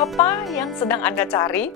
Apa yang sedang Anda cari?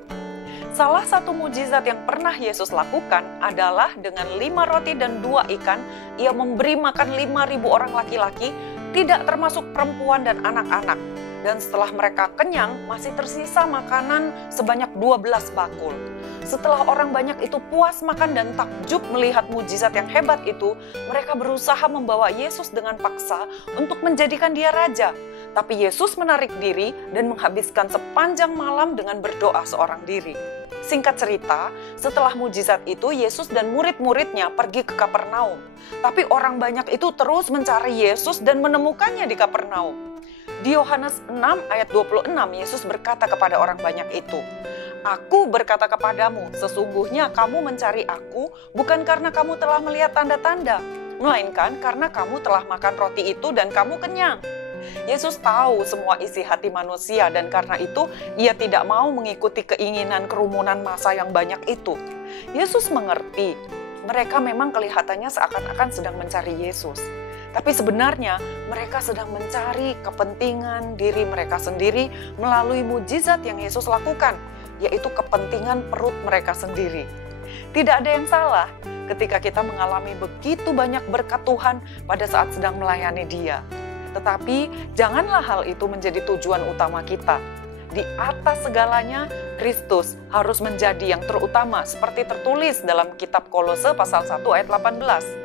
Salah satu mujizat yang pernah Yesus lakukan adalah dengan 5 roti dan 2 ikan, ia memberi makan 5.000 orang laki-laki, tidak termasuk perempuan dan anak-anak. Dan setelah mereka kenyang, masih tersisa makanan sebanyak 12 bakul. Setelah orang banyak itu puas makan dan takjub melihat mujizat yang hebat itu, mereka berusaha membawa Yesus dengan paksa untuk menjadikan dia raja. Tapi Yesus menarik diri dan menghabiskan sepanjang malam dengan berdoa seorang diri. Singkat cerita, setelah mujizat itu, Yesus dan murid-muridnya pergi ke Kapernaum. Tapi orang banyak itu terus mencari Yesus dan menemukannya di Kapernaum. Di Yohanes 6 ayat 26, Yesus berkata kepada orang banyak itu, "Aku berkata kepadamu, sesungguhnya kamu mencari aku bukan karena kamu telah melihat tanda-tanda, melainkan karena kamu telah makan roti itu dan kamu kenyang." Yesus tahu semua isi hati manusia dan karena itu ia tidak mau mengikuti keinginan kerumunan massa yang banyak itu. Yesus mengerti, mereka memang kelihatannya seakan-akan sedang mencari Yesus. Tapi sebenarnya mereka sedang mencari kepentingan diri mereka sendiri melalui mujizat yang Yesus lakukan, yaitu kepentingan perut mereka sendiri. Tidak ada yang salah ketika kita mengalami begitu banyak berkat Tuhan pada saat sedang melayani Dia. Tetapi janganlah hal itu menjadi tujuan utama kita. Di atas segalanya, Kristus harus menjadi yang terutama seperti tertulis dalam kitab Kolose pasal 1 ayat 18.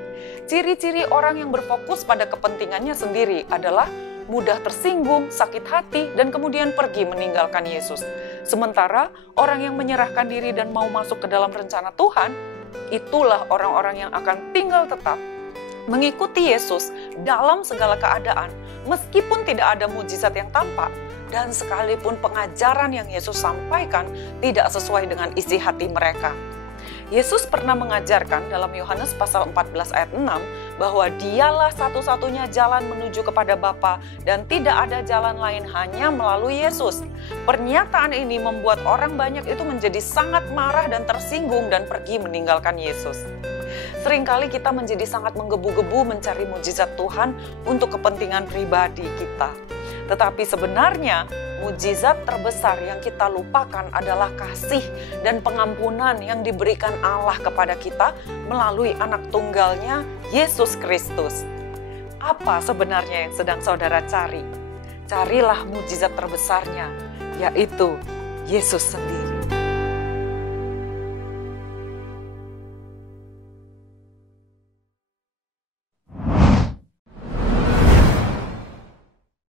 Ciri-ciri orang yang berfokus pada kepentingannya sendiri adalah mudah tersinggung, sakit hati, dan kemudian pergi meninggalkan Yesus. Sementara orang yang menyerahkan diri dan mau masuk ke dalam rencana Tuhan, itulah orang-orang yang akan tinggal tetap mengikuti Yesus dalam segala keadaan, meskipun tidak ada mujizat yang tampak, dan sekalipun pengajaran yang Yesus sampaikan tidak sesuai dengan isi hati mereka. Yesus pernah mengajarkan dalam Yohanes pasal 14 ayat 6 bahwa dialah satu-satunya jalan menuju kepada Bapa dan tidak ada jalan lain hanya melalui Yesus. Pernyataan ini membuat orang banyak itu menjadi sangat marah dan tersinggung dan pergi meninggalkan Yesus. Seringkali kita menjadi sangat menggebu-gebu mencari mujizat Tuhan untuk kepentingan pribadi kita. Tetapi sebenarnya mujizat terbesar yang kita lupakan adalah kasih dan pengampunan yang diberikan Allah kepada kita melalui anak tunggalnya, Yesus Kristus. Apa sebenarnya yang sedang saudara cari? Carilah mujizat terbesarnya, yaitu Yesus sendiri.